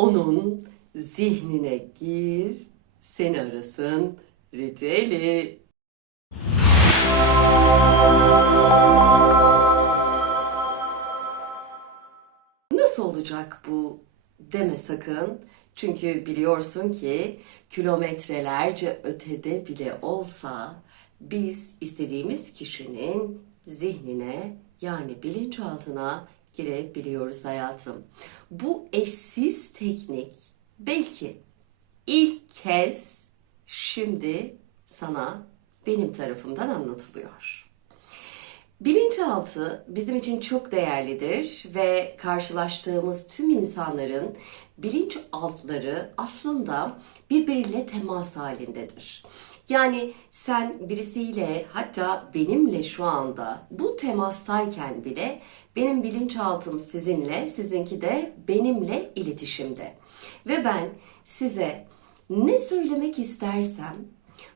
onun zihnine gir, seni arasın ritüeli. Nasıl olacak bu deme sakın. Çünkü biliyorsun ki kilometrelerce ötede bile olsa biz istediğimiz kişinin zihnine yani bilinçaltına girebiliyoruz hayatım. Bu eşsiz teknik belki ilk kez şimdi sana benim tarafımdan anlatılıyor. Bilinçaltı bizim için çok değerlidir ve karşılaştığımız tüm insanların bilinçaltları aslında birbiriyle temas halindedir. Yani sen birisiyle hatta benimle şu anda bu temastayken bile benim bilinçaltım sizinle, sizinki de benimle iletişimde. Ve ben size ne söylemek istersem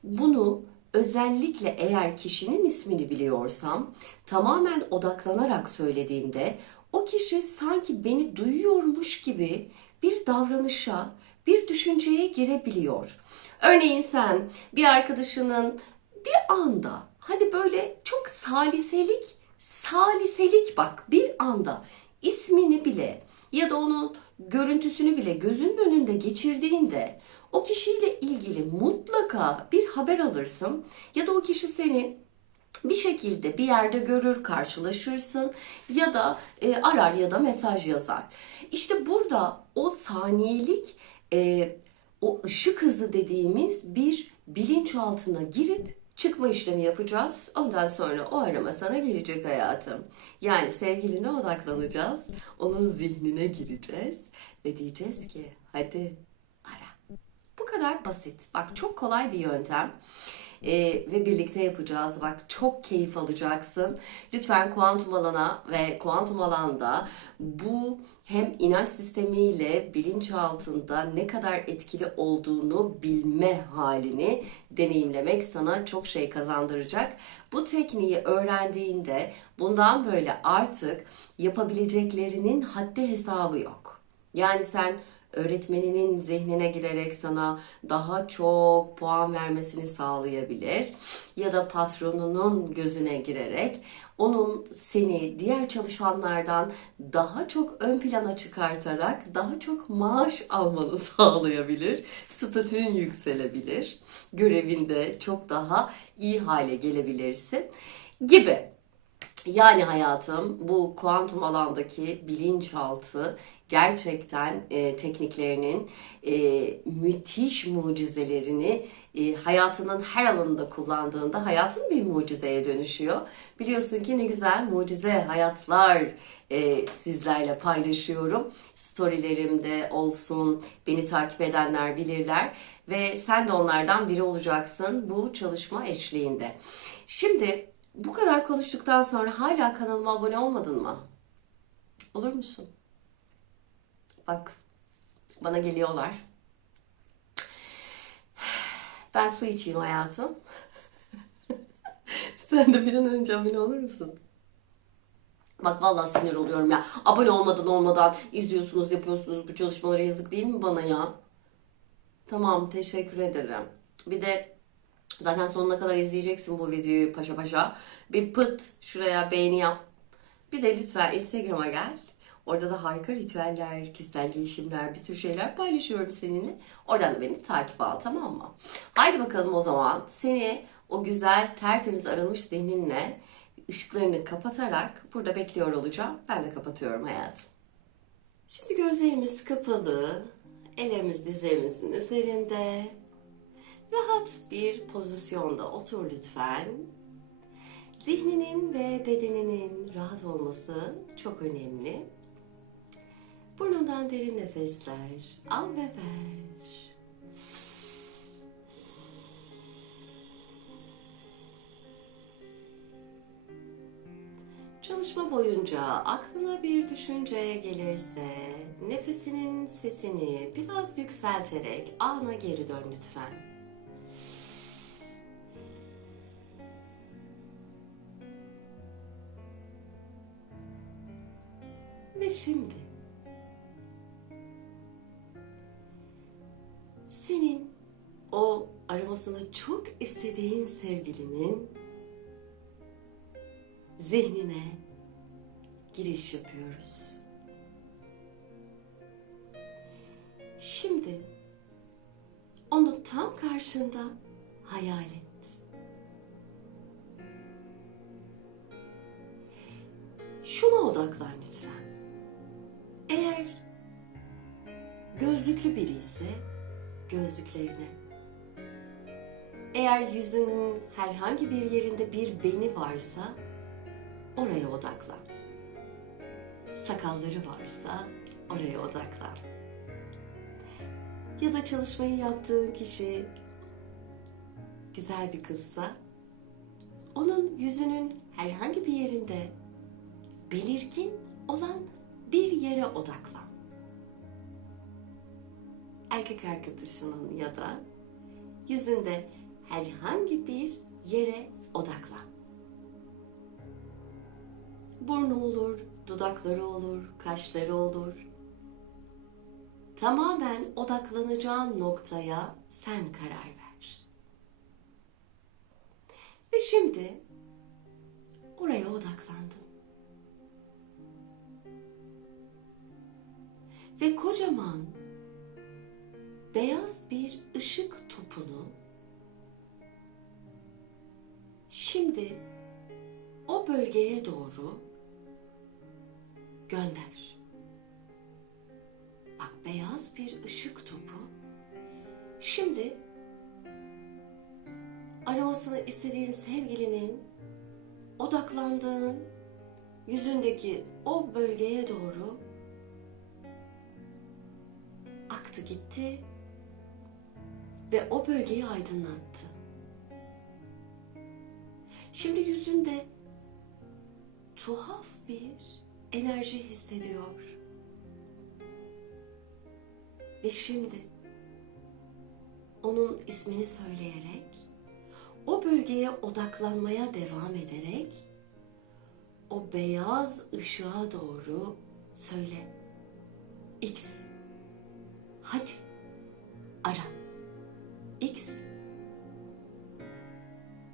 bunu özellikle eğer kişinin ismini biliyorsam tamamen odaklanarak söylediğimde o kişi sanki beni duyuyormuş gibi bir davranışa, bir düşünceye girebiliyor. Örneğin sen bir arkadaşının bir anda hani böyle çok saliselik, saliselik bak bir anda ismini bile ya da onun görüntüsünü bile gözünün önünde geçirdiğinde o kişiyle ilgili mutlaka bir haber alırsın ya da o kişi seni bir şekilde bir yerde görür, karşılaşırsın ya da e, arar ya da mesaj yazar. İşte burada o saniyelik e, o ışık hızı dediğimiz bir bilinçaltına girip çıkma işlemi yapacağız. Ondan sonra o arama sana gelecek hayatım. Yani sevgiline odaklanacağız. Onun zihnine gireceğiz ve diyeceğiz ki hadi ara. Bu kadar basit. Bak çok kolay bir yöntem. Ee, ve birlikte yapacağız. Bak çok keyif alacaksın. Lütfen kuantum alana ve kuantum alanda bu hem inanç sistemiyle bilinç altında ne kadar etkili olduğunu bilme halini deneyimlemek sana çok şey kazandıracak. Bu tekniği öğrendiğinde bundan böyle artık yapabileceklerinin haddi hesabı yok. Yani sen öğretmeninin zihnine girerek sana daha çok puan vermesini sağlayabilir ya da patronunun gözüne girerek onun seni diğer çalışanlardan daha çok ön plana çıkartarak daha çok maaş almanı sağlayabilir. Statün yükselebilir. Görevinde çok daha iyi hale gelebilirsin gibi. Yani hayatım bu kuantum alandaki bilinçaltı gerçekten e, tekniklerinin e, müthiş mucizelerini e, hayatının her alanında kullandığında hayatın bir mucizeye dönüşüyor. Biliyorsun ki ne güzel mucize hayatlar e, sizlerle paylaşıyorum. Storylerimde olsun, beni takip edenler bilirler ve sen de onlardan biri olacaksın bu çalışma eşliğinde. Şimdi bu kadar konuştuktan sonra hala kanalıma abone olmadın mı? Olur musun? Bak bana geliyorlar. Ben su içeyim hayatım. Sen de bir an önce abone olur musun? Bak vallahi sinir oluyorum ya. Abone olmadan olmadan izliyorsunuz, yapıyorsunuz bu çalışmaları yazık değil mi bana ya? Tamam, teşekkür ederim. Bir de zaten sonuna kadar izleyeceksin bu videoyu paşa paşa. Bir pıt şuraya beğeni yap. Bir de lütfen Instagram'a gel. Orada da harika ritüeller, kişisel gelişimler, bir sürü şeyler paylaşıyorum seninle. Oradan da beni takip al tamam mı? Haydi bakalım o zaman seni o güzel tertemiz aranmış zihninle ışıklarını kapatarak burada bekliyor olacağım. Ben de kapatıyorum hayatım. Şimdi gözlerimiz kapalı, ellerimiz dizlerimizin üzerinde. Rahat bir pozisyonda otur lütfen. Zihninin ve bedeninin rahat olması çok önemli. Burnundan derin nefesler al ve ver. Çalışma boyunca aklına bir düşünce gelirse nefesinin sesini biraz yükselterek ana geri dön lütfen. Senin o aramasını çok istediğin sevgilinin zihnine giriş yapıyoruz. Şimdi onu tam karşında hayal et. Şuna odaklan lütfen. Eğer gözlüklü biri ise gözlüklerine. Eğer yüzünün herhangi bir yerinde bir beni varsa oraya odaklan. Sakalları varsa oraya odaklan. Ya da çalışmayı yaptığın kişi güzel bir kızsa onun yüzünün herhangi bir yerinde belirgin olan bir yere odaklan. Erkek arkadaşının ya da yüzünde herhangi bir yere odaklan. Burnu olur, dudakları olur, kaşları olur. Tamamen odaklanacağın noktaya sen karar ver. Ve şimdi oraya odaklandın. Ve kocaman topunu. Şimdi o bölgeye doğru gönder. Bak beyaz bir ışık topu. Şimdi aramasını istediğin sevgilinin odaklandığın yüzündeki o bölgeye doğru aktı gitti ve o bölgeyi aydınlattı. Şimdi yüzünde tuhaf bir enerji hissediyor. Ve şimdi onun ismini söyleyerek o bölgeye odaklanmaya devam ederek o beyaz ışığa doğru söyle. X. Hadi. X.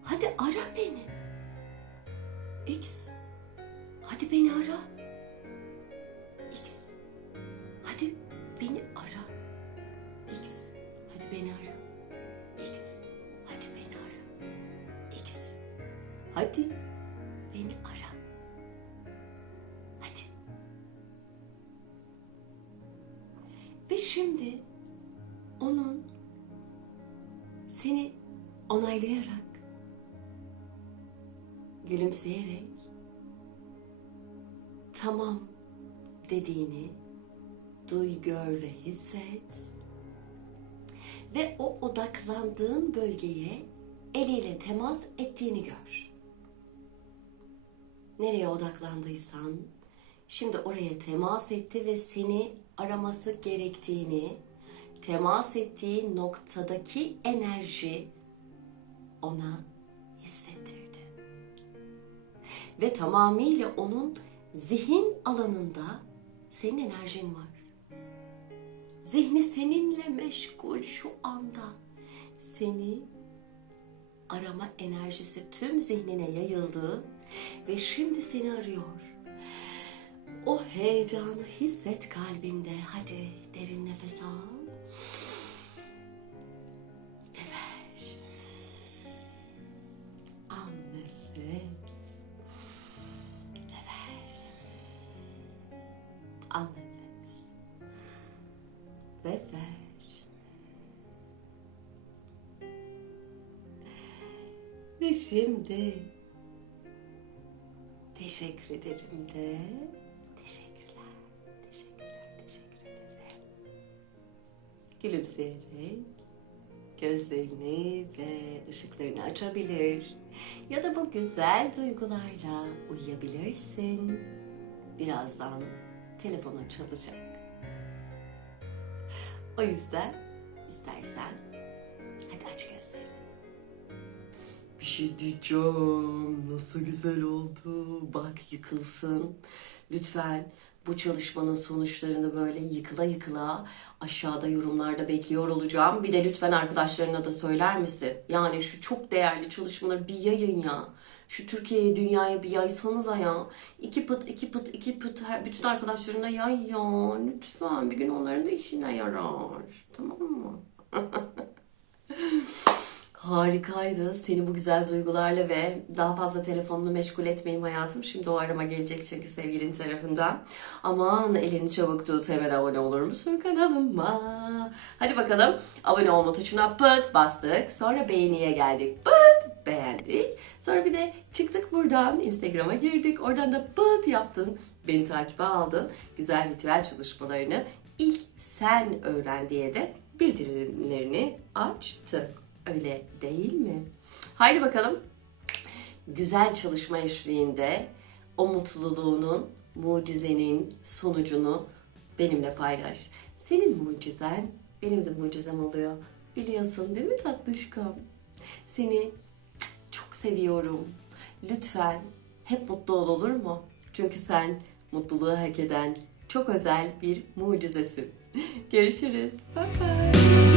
Hadi ara beni. X. Hadi beni ara. X. Hadi beni ara. X. Hadi beni ara. X. Hadi beni ara. X. Hadi beni ara. Gülümseyerek tamam dediğini duy, gör ve hisset. Ve o odaklandığın bölgeye eliyle temas ettiğini gör. Nereye odaklandıysan şimdi oraya temas etti ve seni araması gerektiğini, temas ettiği noktadaki enerji ona hissettirdi. Ve tamamıyla onun zihin alanında senin enerjin var. Zihni seninle meşgul şu anda. Seni arama enerjisi tüm zihnine yayıldı ve şimdi seni arıyor. O heyecanı hisset kalbinde. Hadi derin nefes al. Ve ver. Ve şimdi teşekkür ederim de. Teşekkürler. Teşekkürler. Teşekkür ederim. Gülümseyerek gözlerini ve ışıklarını açabilir. Ya da bu güzel duygularla uyuyabilirsin. Birazdan telefonu çalacak. O yüzden istersen hadi aç gözlerini. Bir şey diyeceğim. Nasıl güzel oldu. Bak yıkılsın. Lütfen bu çalışmanın sonuçlarını böyle yıkıla yıkıla aşağıda yorumlarda bekliyor olacağım. Bir de lütfen arkadaşlarına da söyler misin? Yani şu çok değerli çalışmaları bir yayın ya. Şu Türkiye'ye, dünyaya bir yaysanıza ya. İki pıt, iki pıt, iki pıt. her- Bütün arkadaşlarına yay ya. Lütfen bir gün onların da işine yarar. Tamam mı? Harikaydı. Seni bu güzel duygularla ve daha fazla telefonunu meşgul etmeyeyim hayatım. Şimdi o arama gelecek çünkü sevgilin tarafından. Aman elini çabuk tut. Hemen abone olur musun kanalıma? Hadi bakalım. Abone olma tuşuna pıt bastık. Sonra beğeniye geldik. Pıt beğendik. Sonra bir de çıktık buradan. Instagram'a girdik. Oradan da pıt yaptın. Beni takibe aldın. Güzel ritüel çalışmalarını ilk sen öğren diye de bildirimlerini açtı. Öyle değil mi? Haydi bakalım. Güzel çalışma eşliğinde o mutluluğunun, mucizenin sonucunu benimle paylaş. Senin mucizen benim de mucizem oluyor. Biliyorsun değil mi tatlışkom? Seni çok seviyorum. Lütfen hep mutlu ol olur mu? Çünkü sen mutluluğu hak eden çok özel bir mucizesin. Görüşürüz. Bye bye.